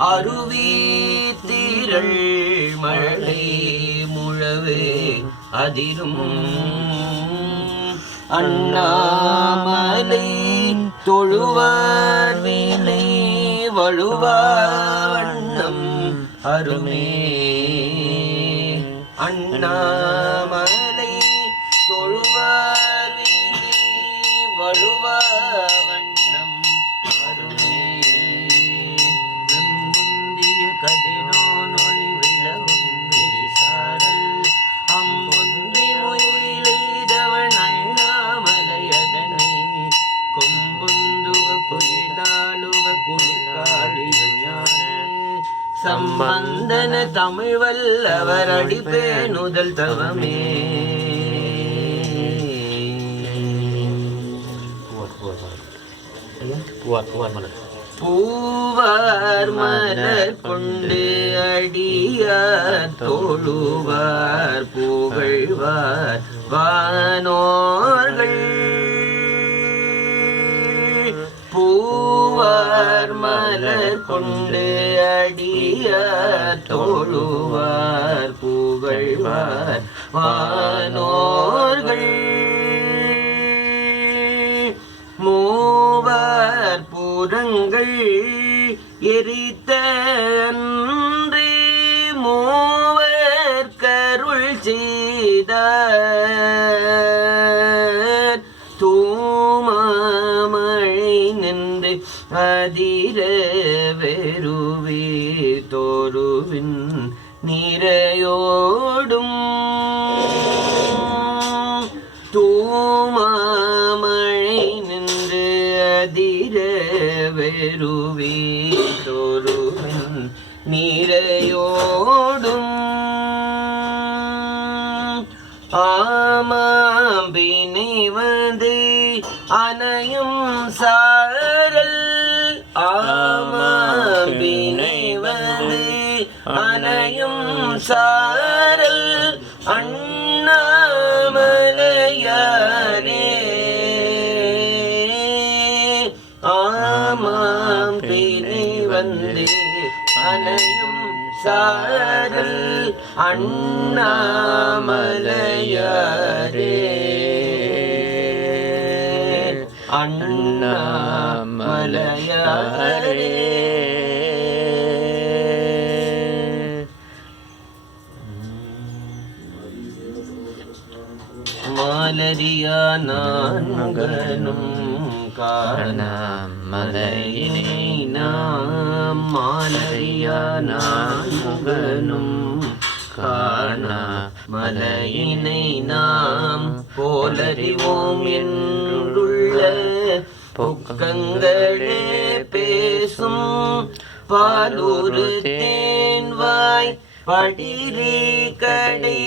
அருவி திரள் மழை முழவே அதிரும். அண்ணாமலை தொழுவார் வீணை வழுவண்ணம் அருமே. அண்ணாமலை தொழுவார் வீணை வழுவாண்ணம் சம்பந்தன தமிழ் வல்லவர் அடிப்பேனுதல் தவமே. பூவார் மலர். கொண்டு அடியார் தோழுவார் புகழ்வார் வானோர்கள். பூவார் மலர் கொண்டு அடியார் தோழுவார் புகழ்வார் வானோர்கள். மூவர் புறங்கள் எரித்த அன்றே மூவர் கருள் செய்தார். அதிர வெறுவே தோருவின் நீரையோடும். தூமாமழை நின்று அதிர வெறுவே தோருவின் நீரையோடும். ஆமாம்பினை வந்து அனையும் சா சாரல் அண்ணாமலையாரே. ஆமாம் பிணை வந்து அணையும் சாரல் அண்ணாமலையாரே. அண்ணாமலையாரே. மாலரியா நான்கனும் காரணம். மலையினை நாம் மாலரியா நான்கனும் காண மலையினை நாம் போலறிவோம் என்றுள்ள பொக்கங்களே பேசும் பாலூரு தேன்வாய் படிரி கடை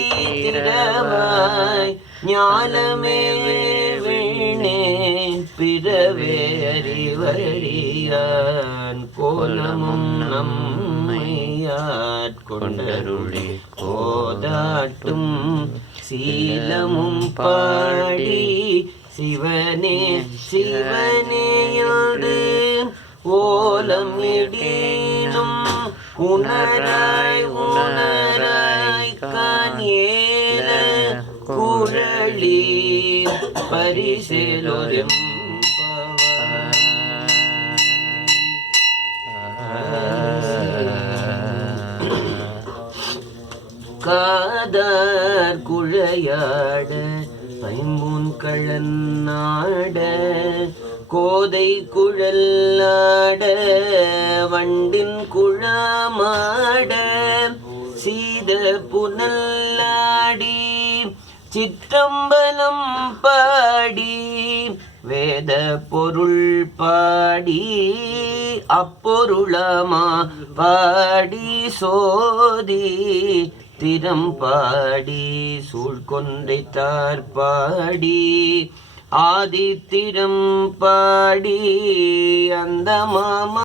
திறவாய் ஞானமே வீணே பிறவே அறிவறியான் கோலமும் நம்மையாட்கொண்டருளே கோதாட்டும் சீலமும் பாடி சிவனே சிவனேயோடு ஓலம் இடீனும் உணராய் உணர் குழலி பரிசேலொரும் காதார் குழையாட ஐம்பூன் கழன்னாட கோதை குழல்லாட வண்டின் குழமாட சீத புனல்லாடி சிற்றம்பலம் பாடி வேத பொருள் பாடி அப்பொருளமா பாடி சோதி திறம் பாடி சூழ்கொன்றைத்தார் பாடி ஆதித்திரம் பாடி அந்த மாமா